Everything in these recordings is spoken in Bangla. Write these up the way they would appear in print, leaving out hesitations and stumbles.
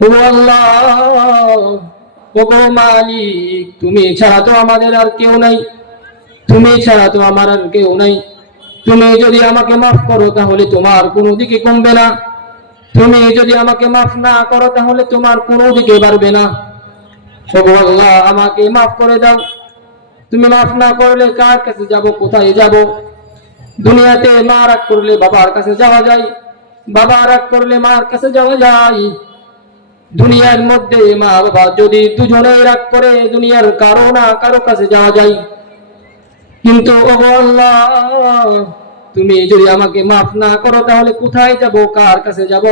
ও আল্লাহ, ওগো মালিক, তুমি ছাড়া তো আমাদের আর কেউ নাই, তুমি ছাড়া তো আমার আর কেউ নাই। তুমি যদি আমাকে মাফ করো তাহলে তোমার কোনো দিকে কমবে না, তুমি যদি আমাকে মাফ না করো তাহলে তোমার কোনো দিকে বাড়বে না। ওগো আল্লাহ, আমাকে মাফ করে দাও। তুমি মাফ না করলে কার কাছে যাব, কোথায় যাব? দুনিয়াতে মা রাগ করলে বাবার কাছে যাওয়া যায়, বাবা রাগ করলে মার কাছে যাওয়া যায়। দুনিয়ার মধ্যে মা বাবা যদি দুজনে রাগ করে দুনিয়ার কারো না কারো কাছে যাওয়া যায়। কিন্তু ওগো আল্লাহ, তুমি যদি আমাকে মাফ না করো তাহলে কোথায় যাব, কার কাছে যাব?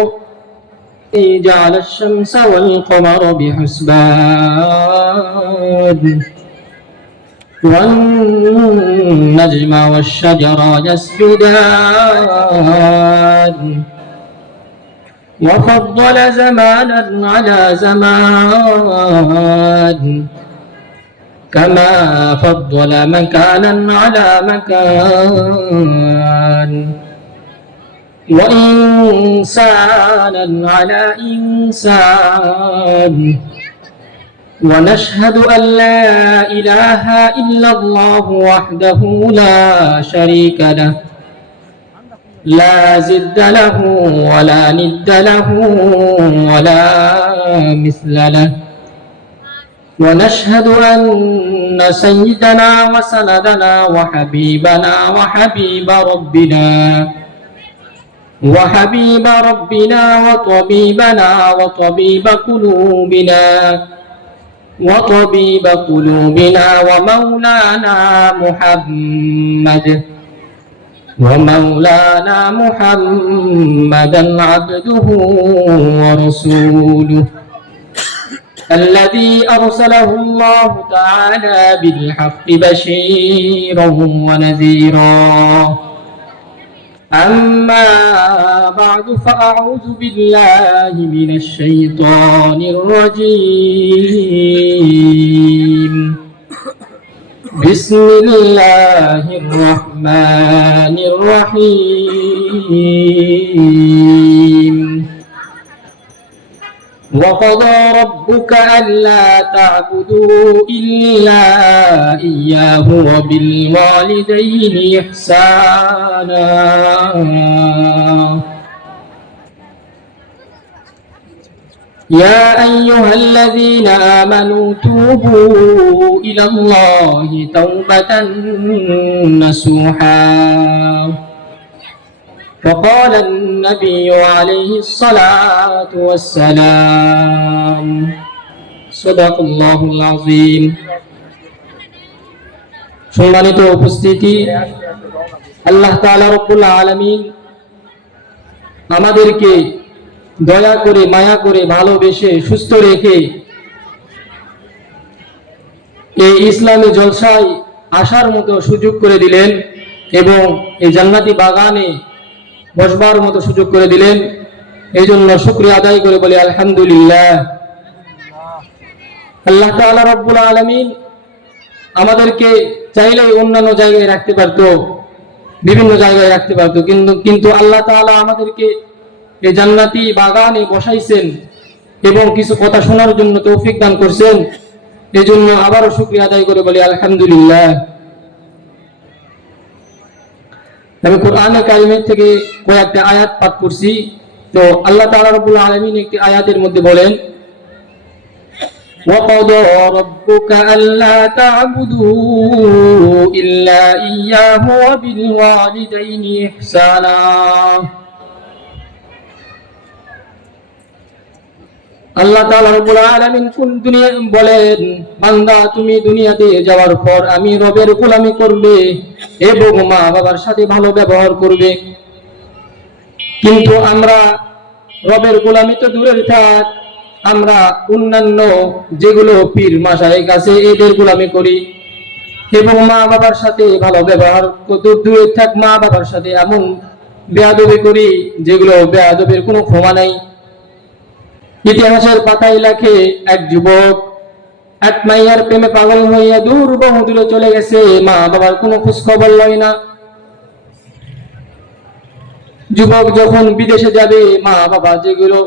جعل الشمس والقمر بحسبان والنجم والشجر يسجدان وفضل زمانا على زمان كما فضل مكانا على مكان وإنسانا على إنسان ونشهد أن لا إله إلا الله وحده لا شريك له لا زد له ولا ند له ولا مثل له ونشهد أن سيدنا وسندنا وحبيبنا وحبيب ربنا وطبيبنا وطبيب قلوبنا ومولانا محمدا عبده ورسوله الذي أرسله الله تعالى بالحق بشيرا ونذيرا. أما بعد فأعوذ بالله من الشيطان الرجيم. بسم الله الرحمن الرحيم. وقضى ربك ألا تعبدوا إلا إياه وبالوالدين إحسانا. يا أيها الذين آمنوا توبوا إلى الله توبة نصوحا. فقال النبي عليه الصلاة والسلام صدق الله العظيم. সম্মানিত উপস্থিতি, আল্লাহ তাআলা রব্বুল আলামিন আমাদেরকে দয়া করে মায়া করে ভালোবেসে সুস্থ রেখে এই ইসলামী জলসায় আসার মতো সুযোগ করে দিলেন এবং এই জান্নাতি বাগানে বসবার মতো সুযোগ করে দিলেন। এই জন্য শুকরিয়া আদায় করে বলি আলহামদুলিল্লাহ। আল্লাহ তাআলা রব্বুল আলামিন আমাদেরকে চাইলে অন্যান্য জায়গায় রাখতে পারতো, বিভিন্ন জায়গায় রাখতে পারতো, কিন্তু আল্লাহ তাআলা আমাদেরকে এই জান্নাতি বাগানে বসাইছেন এবং কিছু কথা শোনার জন্য তৌফিক দান করছেন। এই জন্য আবারও শুকরিয়া আদায় করে বলি আলহামদুলিল্লাহ। আমি কোরআনে কারিমের থেকে কয়েকটা আয়াত পাঠ করছি। তো আল্লাহ তাআলা রব্বুল আলামিন একটি আয়াতের মধ্যে বলেন, وَقَضَى رَبُّكَ أَلَّا تَعْبُدُوا إِلَّا إِيَّاهُ وَبِالْوَالِدَيْنِ إِحْسَانًا. আল্লাহ তাআলা রব্বুল আলামিন কোন দুনিয়া বলেন, বান্দা তুমি দুনিয়াতে যাওয়ার পর আমি রবের গোলামি করবে এবং মা বাবার সাথে ভালো ব্যবহার করবে। কিন্তু আমরা রবের গোলামি তো দূরের থাক, আমরা অন্যান্য যেগুলো পীর মাশায়েখ আছে এদের গোলামি করি এবং মা বাবার সাথে ভালো ব্যবহার দূরে থাক, মা বাবার সাথে এমন বেয়াদবি করি যেগুলো বেয়াদবির কোনো ক্ষমা নাই। ইতিহাসের পাতায় লেখে এক যুবক এক মাইয়ার প্রেমে পাগল হইয়া দূর বহুদূরে চলে গেছে, মা বাবার কোনো খোঁজ খবর লয় না। যুবক যখন বিদেশে যাবে মা বাবা যেগুলো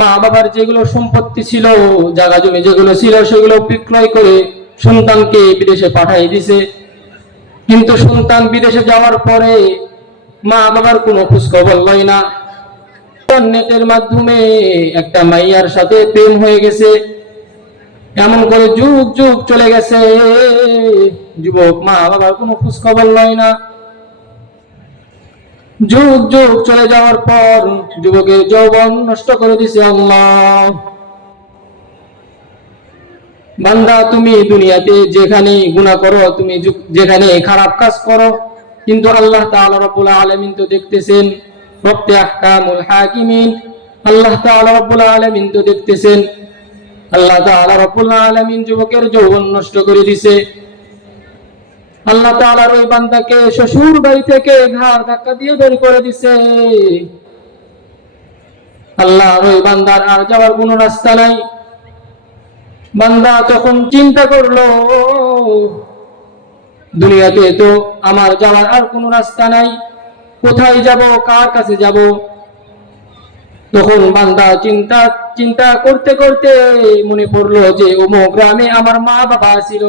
মা বাবার যেগুলো সম্পত্তি ছিল, জায়গা জমি যেগুলো ছিল, সেগুলো বিক্রয় করে সন্তানকে বিদেশে পাঠিয়ে দিছে। কিন্তু সন্তান বিদেশে যাওয়ার পরে মা বাবার কোনো খোঁজ খবর লয় না। নেটের মাধ্যমে একটা মাইয়ার সাথে প্রেম হয়ে গেছে। এমন করে যুগ যুগ চলে গেছে, যুবক মা বাবার কোনো খোঁজ খবর লয় না। যুগ যুগ চলে যাওয়ার পর যুবকের যৌবন নষ্ট করে দিছে আল্লাহ। বান্দা, তুমি দুনিয়াতে যেখানে গুনাহ করো, তুমি যেখানে খারাপ কাজ করো, কিন্তু আল্লাহ তাআলা রাব্বুল আলামিন তো দেখতেছেন। রব্বে আহকামুল হাকিমিন, আল্লাহ তাআলা রাব্বুল আলামিন তো দেখতেছেন। আল্লাহ তাআলা রাব্বুল আলামিন যুবকের যৌবন নষ্ট করে দিছে। আল্লাহ তাআলার ওই বান্দাকে শ্বশুর বাড়ি থেকে ঘাড় ধাক্কা দিয়ে বের করে দিছে। আল্লাহর ওই বান্দার আর যাওয়ার কোনো রাস্তা নাই। বান্দা তখন চিন্তা করলো, দুনিয়াতে তো আমার যাওয়ার আর কোনো রাস্তা নাই, কোথায় যাব, কার কাছে যাব? তখন বান্দা চিন্তা চিন্তা করতে করতে মনে পড়লো যে অমুক গ্রামে আমার মা বাবা ছিল,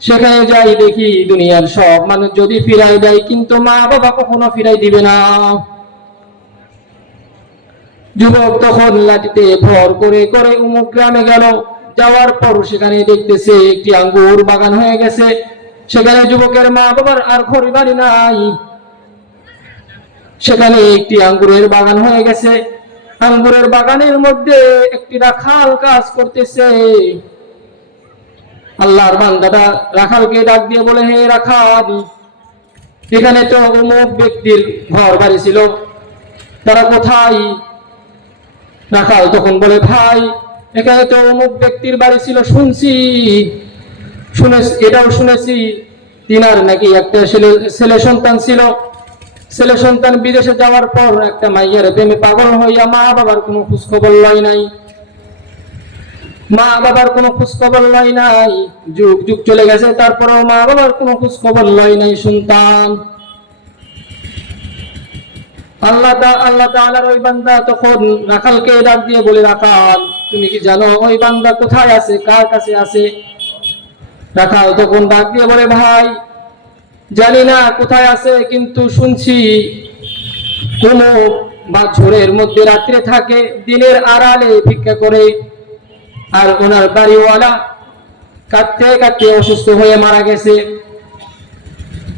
সেখানে যাই, দেখি দুনিয়ার সব মানুষ যদি ফিরাই দেয়, কিন্তু মা বাবা কখনো ফিরাই দিবে না। যুবক তখন লাঠিতে ভর করে করে অমুক গ্রামে গেল। যাওয়ার পর সেখানে দেখতেছে একটি আঙ্গুর বাগান হয়ে গেছে। সেখানে যুবকের মা বাবার আর ঘর বাড়ি নাই, সেখানে একটি আঙ্গুরের বাগান হয়ে গেছে। আঙ্গুরের বাগানের মধ্যে একটি রাখাল কাজ করতেছে। আল্লাহর বান্দাটা রাখালকে ডাক দিয়ে বলে, হে রাখাল, এখানে তো অমুক ব্যক্তির ঘর বাড়ি ছিল, তারা কোথায়? রাখাল তখন বলে, ভাই, এখানে তো অমুক ব্যক্তির বাড়ি ছিল, এটাও শুনেছি তিনার নাকি একটা ছেলে সন্তান ছিল। ছেলে সন্তান বিদেশে যাওয়ার পর একটা মাইয়ার প্রেমে পাগল হইয়া মা বাবার কোনো খোঁজ খবর লয় নাই। মা বাবার কোনো খোঁজ খবর লয় নাই। যুগ যুগ চলে গেছে, তারপরেও মা বাবার কোনো খোঁজ খবর লয় নাই সন্তান। আল্লাহ তাআলার ওই বান্দা তখন রাখালকে ডাক দিয়ে বলে, রাখাল, তুমি কি জানো ওই বান্দা কোথায় আছে, কার কাছে আছে? রাখাল তখন ডাক দিয়ে বলে, ভাই, জানি না কোথায় আছে, কিন্তু শুনছি কোনো বা ঝড়ের মধ্যে রাত্রে থাকে, দিনের আড়ালে ভিক্ষা করে। আর ওনার বাড়িওয়ালা কাঁদতে কাঁদতে অসুস্থ হয়ে মারা গেছে।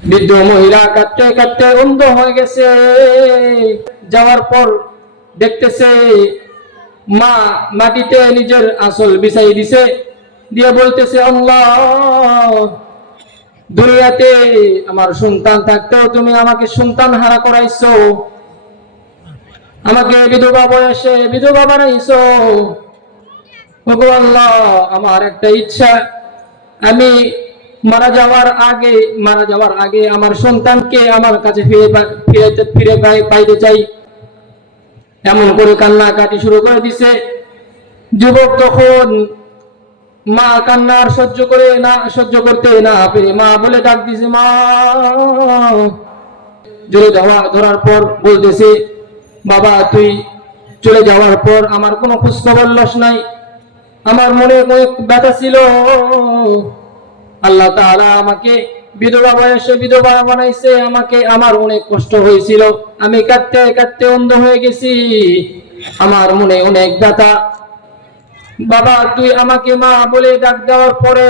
বৃদ্ধ মহিলা কাঁদতে কাঁদতে অন্ধ হয়ে গেছে। যাওয়ার পর দেখতেছে মা মাটিতে নিজের আঁচল বিছাই দিছে, দিয়ে বলতেছে, আল্লাহ, দুনিয়াতে আমার সন্তান থাকতেও তুমি আমাকে সন্তান হারা করাইছো, আমাকে বিধবা বয়সে বিধবা বানাইছো। ওগো আল্লাহ, আমার একটা ইচ্ছা, আমি মারা যাওয়ার আগে আমার সন্তানকে আমার কাছে ফিরে পাইতে চাই। এমন করে কান্নাকাটি শুরু করে দিছে। যুবক তখন মা কান্নার সহ্য করতে না পেরে মা বলে ডাক দিছে, মা। জোরে ধরার পর বলতেছে, বাবা, তুই চলে যাওয়ার পর আমার কোনো খোঁজ খবর লস নাই, আমার মনে অনেক ব্যথা ছিল। আল্লাহ তাআলা আমাকে বিধবা বয়সে বিধবা বানাইছে, আমার অনেক কষ্ট হয়েছিল, আমি কাঁদতে কাঁদতে অন্ধ হয়ে গেছি, আমার মনে অনেক ব্যথা। বাবা, তুই আমাকে মা বলে ডাক দেওয়ার পরে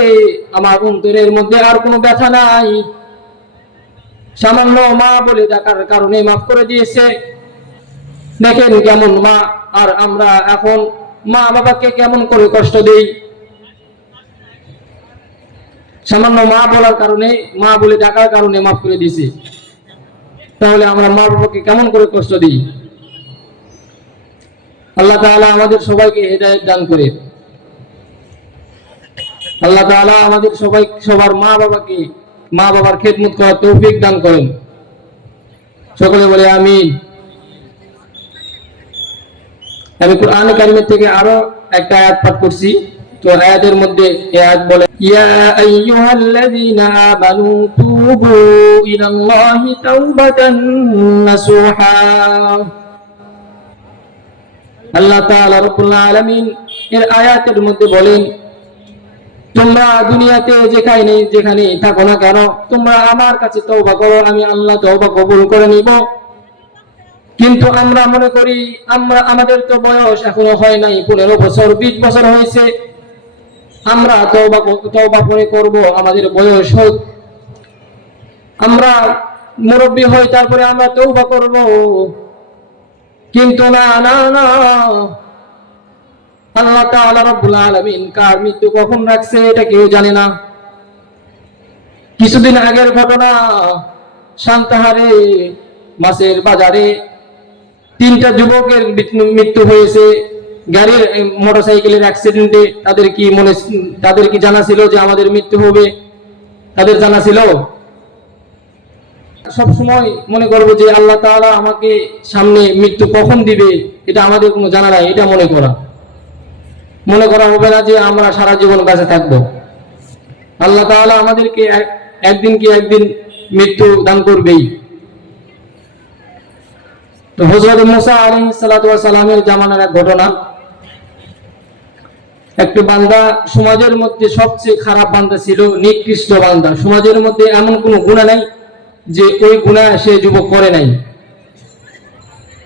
আমার অন্তরের মধ্যে আর কোনো ব্যথা নাই, সামান্য মা বলে ডাকার কারণে মাফ করে দিয়েছে। দেখেন কেমন মা, আর আমরা এখন মা বাবাকে কেমন করে কষ্ট দেই। সামান্য মা বলার কারণে, মা বলে ডাকার কারণে মাফ করে দিয়েছে, তাহলে আমরা মা বাবাকে কেমন করে কষ্ট দিই। আল্লাহ তাআলা আমাদের সবাইকে হেদায়েত দান করে। আল্লাহ তাআলা আমাদের সবার মা বাবার খেদমত করার তৌফিক দান করেন। সকলে বলে আমিন। আমি কুরআন কারীমের থেকে আরো একটা আয়াত পাঠ করছি। তো আয়াতের মধ্যে আয়াত বলে, ইয়া আইয়ুহাল্লাযীনা আমানু তুবু ইলাল্লাহি তাওবাতান নাসুহা। আল্লাহ তাআলা রব্বুল আলামিন এর আয়াতের মধ্যে বলেন, তোমরা দুনিয়াতে যেখানে থাকো না কেন, তোমরা আমার কাছে তওবা করো, আমি আল্লাহ তওবা কবুল করে নিব। কিন্তু আমরা মনে করি আমাদের তো বয়স এখনো হয় নাই 15 বছর 20 বছর হয়েছে, আমরা তওবা পরে করব, আমাদের বয়স হোক, আমরা মুরব্বী হই, তারপরে আমরা তওবা করব। কিন্তু না না না, আল্লাহ তাআলা রব্বুল আলামিন কার মৃত্যু কখন রাখছে এটা কেউ জানে না। কিছুদিন আগের ঘটনা, সান্তাহারে মাছের বাজারে 3টা যুবকের মৃত্যু হয়েছে গাড়ির মোটরসাইকেলের অ্যাক্সিডেন্টে। তাদের কি জানা ছিল যে আমাদের মৃত্যু হবে? তাদের জানা ছিল? সব সময় মনে করবো যে আল্লাহ তাআলা আমাকে সামনে মৃত্যু কখন দিবে এটা আমাদের কোনো জানা নাই, এটা মনে করা হবে না যে আমরা সারা জীবন বেঁচে থাকবো। আল্লাহ তাআলা আমাদেরকে একদিন কি একদিন মৃত্যু দান করবেই। তো হযরত মুসা আলাইহিস সালাতু ওয়াস সালামের জামানার এক ঘটনা, একটা বান্দা সমাজের মধ্যে সবচেয়ে খারাপ বান্দা ছিল, নিকৃষ্ট বান্দা। সমাজের মধ্যে এমন কোনো গুনাহ নাই যে ওই গুনাহ সে যুবক করে নাই।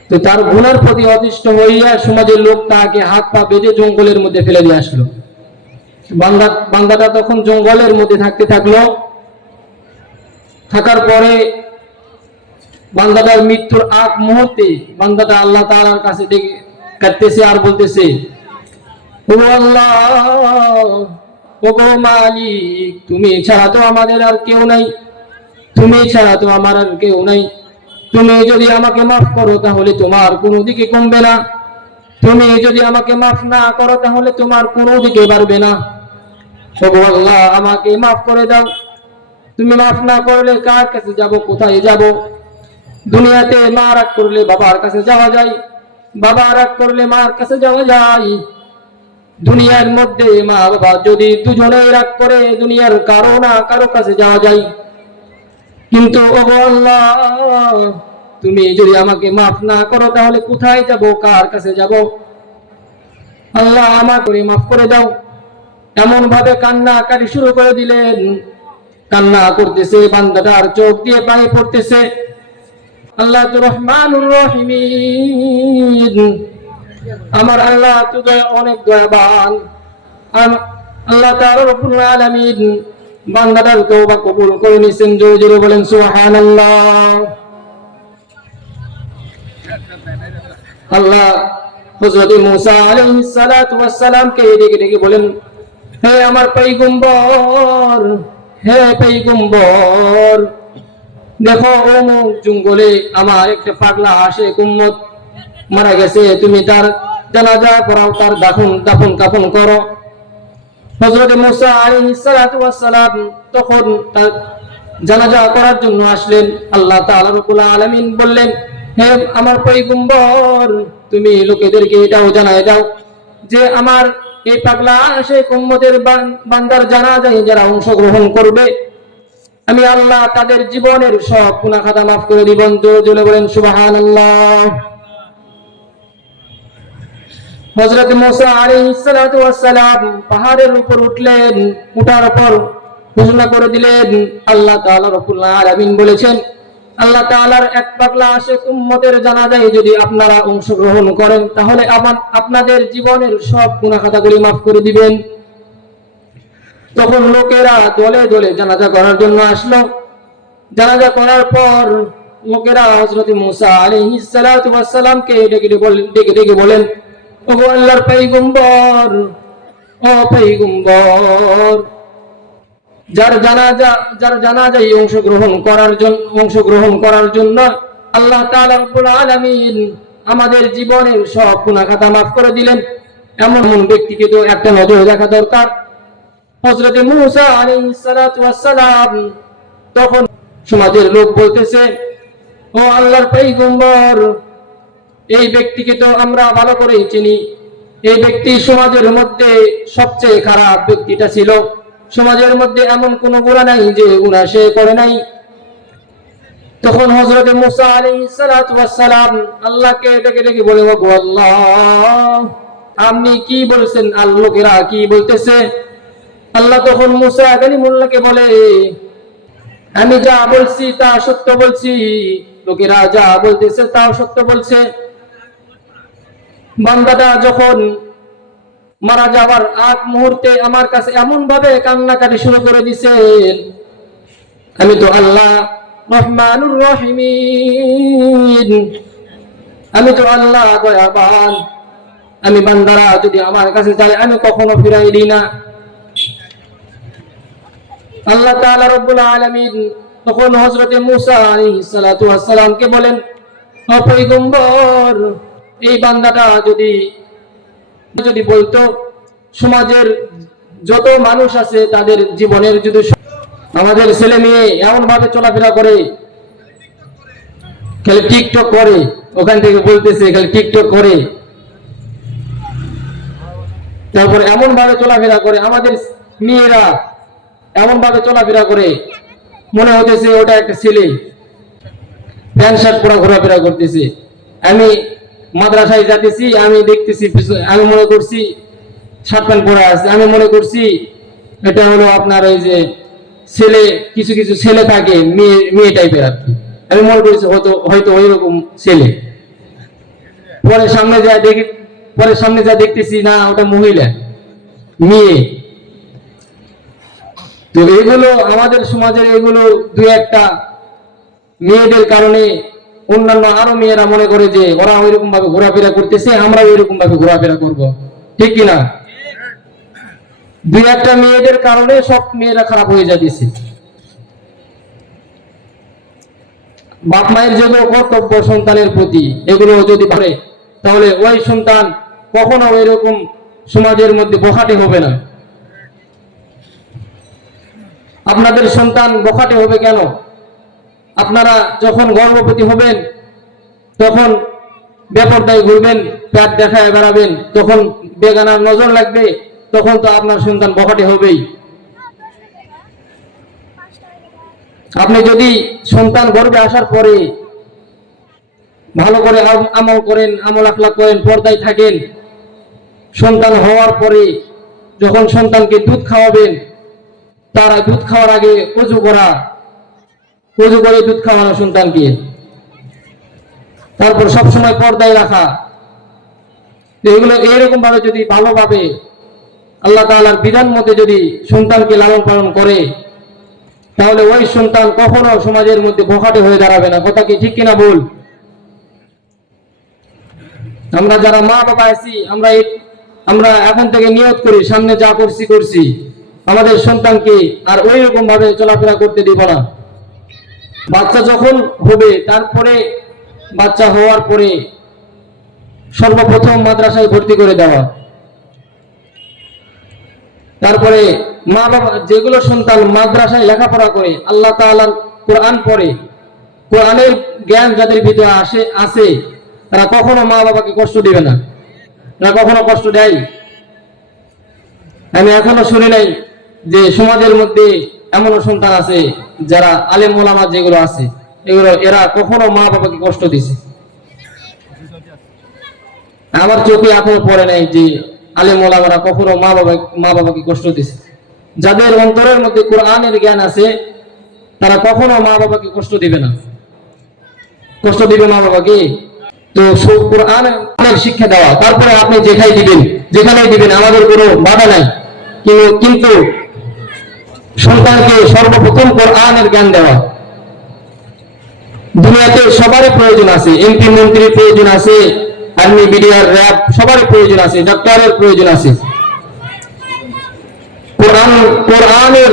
তো তার গুনার প্রতি অতিষ্ঠ হইয়া সমাজের লোক তাকে হাত পা বেঁধে জঙ্গলের মধ্যে ফেলে দিয়ে আসলো। বান্দাটা তখন জঙ্গলের মধ্যে থাকতে থাকলো। থাকার পরে বান্দাটার মৃত্যুর আগ মুহূর্তে বান্দাটা আল্লাহ তাআলার কাছে কাঁদতেছে আর বলতেছে, ও আল্লাহ, ও গো মালিক, তুমি ছাড়া তো আমাদের আর কেউ নাই, তুমি ছাড়া তো আমার আর কেউ নাই। তুমি যদি আমাকে মাফ করো তাহলে তোমার কোনো দিকে কমবে না, তুমি যদি আমাকে মাফ না করো তাহলে তোমার কোনো দিকে বাড়বে না। ও গো আল্লাহ, আমাকে মাফ করে দাও। তুমি মাফ না করলে কার কাছে যাব, কোথায় যাব? দুনিয়াতে মা রাগ করলে বাবার কাছে যাওয়া যায়, বাবা রাগ করলে মার কাছে যাওয়া যায়। দুনিয়ার মধ্যে মা বাবা যদি দুজনেই রাগ করে দুনিয়ার কারো কাছে যাওয়া যায়। কিন্তু ওগো আল্লাহ, তুমি যদি আমাকে মাফ না করো তাহলে কোথায় যাব, কার কাছে যাব? আল্লাহ আমাকে মাফ করে দাও। এমন ভাবে কান্নাকাটি শুরু করে দিলেন, কান্না করতেছে, বান্দাটার চোখ দিয়ে পানি পড়তেছে। আল্লাহ তো রহমানুর রহিম, আমার আল্লাহ তো অনেক দয়াবান। আল্লাহ তাআলা রব্বুল আলামিন বান্দাটার তওবা কবুল করে নিছেন। জোরে জোরে বলেন সুবহানাল্লাহ। আল্লাহ হযরত মুসা আলাইহিস সালাতু ওয়াস সালামকে ডেকে বলেন, হে আমার পয়গম্বর, হে পয়গম্বর, দেখো অমুক জঙ্গলে আমার একটা পাগলা আশিক উম্মত মারা গেছে, তুমি তার জানাজা পড়াও, তার দাফন কাফন করো। হযরত মুসা আলাইহিস সালাতু ওয়াস সালাম তখন তার জানাজা করার জন্য আসলেন। আল্লাহ তাআলা রব্বুল আলামিন বললেন, হে আমার পয়গম্বর, তুমি লোকেদেরকে এটাও জানায় দাও যে আমার এই পাগলা আশিক উম্মতের বান্দার জানাজায় যারা অংশগ্রহণ করবে, আমি আল্লাহ তাদের জীবনের সব গুনাহ খাতা মাফ করে দিব। জোরে বলেন সুবহানাল্লাহ। হযরত মুসা আলাইহিস সালাতু ওয়াস সালাম পাহাড়ের উপর উঠলেন। উঠার পর ঘোষণা করে দিলেন, আল্লাহ তাআলা রব্বুল আলামিন বলেছেন, আল্লাহ তাআলার এক পাগলা আশিক উম্মতের জানাজায় যদি আপনারা অংশগ্রহণ করেন তাহলে আপনাদের জীবনের সব গুনাহ খাতাগুলি মাফ করে দিবেন। তখন লোকেরা দলে দলে জানাজা করার জন্য আসলো। জানাজা করার পর লোকেরা হযরত মুসা আলাইহিস সালাতু ওয়াস সালামকে ডেকে বলেন, ওগো আল্লাহর পয়গম্বর, ও পয়গম্বর, যার জানাজায় অংশগ্রহণ করার জন্য আল্লাহ তাআলা রব্বুল আলামিন আমাদের জীবনের সব গুনাহ খাতা মাফ করে দিলেন, এমন ব্যক্তিকে তো একটা নজর দেখা দরকার। হযরত মুসা আলাইহিস সালাতু ওয়াস সালাম তখন সমাজের লোক বলতেছে, ও আল্লাহর পয়গম্বর, এই ব্যক্তিকে তো আমরা ভালো করেই চিনি। এই ব্যক্তি সমাজের মধ্যে সবচেয়ে খারাপ ব্যক্তিটা ছিল। সমাজের মধ্যে এমন কোন গুনাহ নাই যে গুনাহ সে করে নাই। তখন হযরত মুসা আলাইহিস সালাতু ওয়াস সালাম আল্লাহকে ডেকে ডেকে বলে, ওগো আল্লাহ, আপনি কি বলছেন? আর লোকেরা কি বলতেছে? আল্লাহ তখন মুসা কালিমুল্লাহকে বলে, আমি যা বলছি তা সত্য বলছি, লোকেরা যা বলতেছে তাও সত্য বলছে। বান্দাটা যখন মারা যাওয়ার আগ মুহূর্তে আমার কাছে এমন ভাবে কান্নাকাটি শুরু করে দিছেন, আমি তো আল্লাহ রহমানুর রহিমিন, আমি তো আল্লাহ দয়াবান, আমি বান্দারা যদি আমার কাছে যায় আমি কখনো ফিরাই দিই না। আল্লাহ তাআলা রব্বুল আলামিন তখন হযরত মূসা আলাইহিস সালাতু ওয়াস সালামকে বলেন, ও পয়গম্বর, এই বান্দাটা যদি বলতো সমাজের যত মানুষ আছে তাদের জীবনের যদি আমাদের ছেলে মেয়ে এমন ভাবে চলাফেরা করে, খালি টিকটক করে, ওখান থেকে বলতেছে খালি টিকটক করে, তারপর এমন ভাবে চলাফেরা করে, আমাদের মেয়েরা এমন ভাবে চলাফেরা করে মনে হতেছে ওটা একটা ছেলে, প্যান্ট শার্ট পরা ঘোরাফেরা করতেছে। আমি মাদ্রাসায় যাতেছি, আমি দেখতেছি, আমি মনে করছি শার্ট প্যান্ট পরা আছে, আমি মনে করছি এটা হলো আপনার ওই যে ছেলে, কিছু কিছু ছেলে থাকে মেয়ে মেয়ে টাইপের আর কি, আমি মনে করছি হয়তো ওই রকম ছেলে। পরে সামনে যা দেখতেছি না, ওটা মহিলা, মেয়ে। তো এগুলো আমাদের সমাজের এগুলো দুই একটা মেয়েদের কারণে অন্যান্য আরো মেয়েরা মনে করে যে ওরা ওইরকম ভাবে ঘোরাফেরা করতেছে, আমরা ওইরকম ভাবে ঘোরাফেরা করব, ঠিক কিনা? দুই একটা মেয়েদের কারণে সব মেয়েরা খারাপ হয়ে যাচ্ছে। বাপ মায়ের যেগুলো কর্তব্য সন্তানের প্রতি, এগুলো যদি পারে তাহলে ওই সন্তান কখনো এরকম সমাজের মধ্যে বখাটে হবে না। আপনাদের সন্তান বখাটে হবে কেন? আপনারা যখন গর্ভবতী হবেন তখন বেপরদায় ঘুরবেন, পেট দেখায় বেড়াবেন, তখন বেগানার নজর লাগবে, তখন তো আপনার সন্তান বখাটে হবেই। আপনি যদি সন্তান গর্ভে আসার পরে ভালো করে আমল করেন, আমল আখলাক করেন, পর্দায় থাকেন, সন্তান হওয়ার পরে যখন সন্তানকে দুধ খাওয়াবেন, তারা দুধ খাওয়ার আগে অজু করে দুধ খাওয়ানো সন্তানকে, তারপর সবসময় পর্দায় রাখা, এগুলো এরকম ভাবে যদি ভালোভাবে আল্লাহ তাআলার বিধান মতে যদি সন্তানকে লালন পালন করে, তাহলে ওই সন্তান কখনো সমাজের মধ্যে বখাটে হয়ে দাঁড়াবে না। কথা কি ঠিক কিনা বল? আমরা যারা মা বাবা আছি, আমরা এখন থেকে নিয়ত করি, সামনে যা করছি আমাদের সন্তানকে আর ওই রকম ভাবে চলাফেরা করতে দিব না। বাচ্চা যখন হবে, তারপরে বাচ্চা হওয়ার পরে সর্বপ্রথম মাদ্রাসায় ভর্তি করে দেওয়া, তারপরে মা বাবা যেগুলো সন্তান মাদ্রাসায় লেখাপড়া করে, আল্লাহ তাআলার কোরআন পড়ে, কোরআনের জ্ঞান যাদের ভিতরে আছে, তারা কখনো মা বাবাকে কষ্ট দিবে না, তারা কখনো কষ্ট দেয়। আমি এখনো শুনি নাই যে সমাজের মধ্যে এমন সন্তান আছে যারা আলেম ওলামা যেগুলো আছে, এরা কখনো মা বাবাকে কষ্ট দিছে। আমার চোখে এখনো পড়ে নাই যে আলেম ওলামারা কখনো মা বাবাকে কষ্ট দিছে। যাদের অন্তরের মধ্যে কোরআনের জ্ঞান আছে, তারা কখনো মা বাবাকে কষ্ট দিবে না। কষ্ট দিবে মা বাবাকে? তো কোরআনের শিক্ষা দেওয়া, তারপরে আপনি যেখানেই দিবেন আমাদের কোনো বাধা নাই, কিন্তু সন্তানকে সর্বপ্রথম কোরআনের জ্ঞান দেওয়া। দুনিয়াতে সবারই প্রয়োজন আছে, এমপি মন্ত্রীর প্রয়োজন আছে, আর্মি বিডিআর র্যাব সবারই প্রয়োজন আছে, ডক্টরের প্রয়োজন আছে। কোরআনের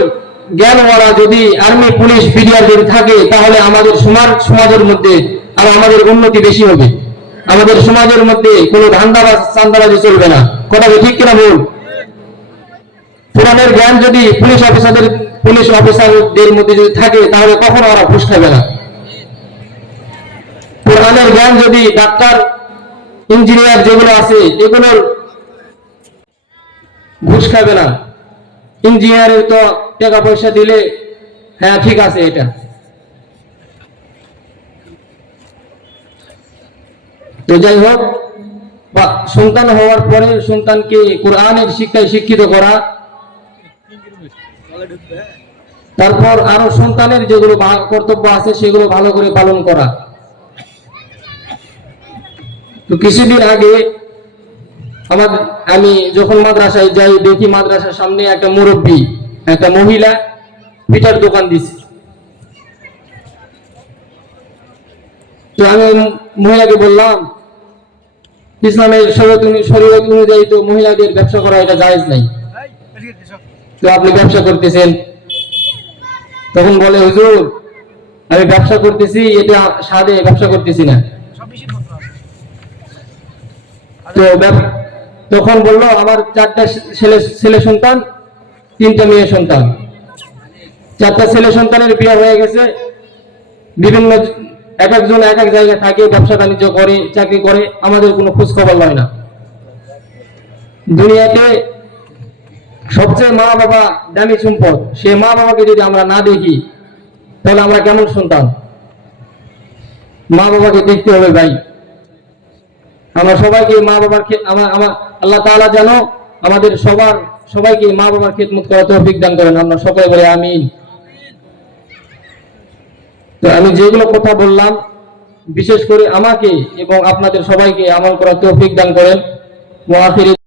জ্ঞানওয়ালা যদি আর্মি পুলিশ বিডিআর যদি থাকে, তাহলে আমাদের সমাজের মধ্যে আর আমাদের উন্নতি বেশি হবে। আমাদের সমাজের মধ্যে কোনো চাঁদাবাজি চলবে না। কথা ঠিক কিনা বল? কোরআনের জ্ঞান যদি পুলিশ অফিসারদের মধ্যে যদি থাকে, তাহলে কখনো ওরা ঘুষ খাবে না। কোরআনের জ্ঞান যদি ডাক্তার ইঞ্জিনিয়ার যেগুলো আছে, এগুলোর ঘুষ খাবে না। ইঞ্জিনিয়ারের তো টাকা পয়সা দিলে হ্যাঁ ঠিক আছে এটা, তো যাই হোক, বা সন্তান হওয়ার পরে সন্তানকে কোরআনের শিক্ষায় শিক্ষিত করা, তারপর আরো সন্তানের যেগুলো কর্তব্য আছে সেগুলো ভালো করে পালন করা। তো কিছুদিন আগে আমি যখন মাদ্রাসায় যাই, দেখি মাদ্রাসার সামনে একটা মুরব্বী, একটা মহিলা পিঠার দোকান দিছে। তো আমি মহিলাকে বললাম, ইসলামের শরীয়ত অনুযায়ী তো মহিলাদের ব্যবসা করা এটা জায়েজ নাই, তো আপনি ব্যবসা করতেছেন। তখন বলে, হুজুর আমি ব্যবসা করতেছি, এটা সাদে ব্যবসা করতেছি না। তো তখন বললো, আমার 4টা ছেলে সন্তান, 3টা মেয়ে সন্তান। 4টা ছেলে সন্তানের বিয়ে হয়ে গেছে, বিভিন্ন এক একজন এক এক জায়গায় থাকে, ব্যবসা বাণিজ্য করে, চাকরি করে, আমাদের কোনো খোঁজ খবর লয় না। দুনিয়াতে সবচেয়ে মা বাবা দামি সম্পদ, সে মা বাবাকে যদি আমরা না দেখি তাহলে আমরা কেমন সন্তান? মা বাবাকে দেখতে হবে ভাই। আমরা সবাইকে মা বাবার আমার আল্লাহ তাআলা যেন আমাদের সবাইকে মা বাবার খেদমত করার তৌফিক দান করেন। আমরা সকলে বলি আমিন। তো আমি যেগুলো কথা বললাম, বিশেষ করে আমাকে এবং আপনাদের সবাইকে আমল করার তৌফিক দান করেন।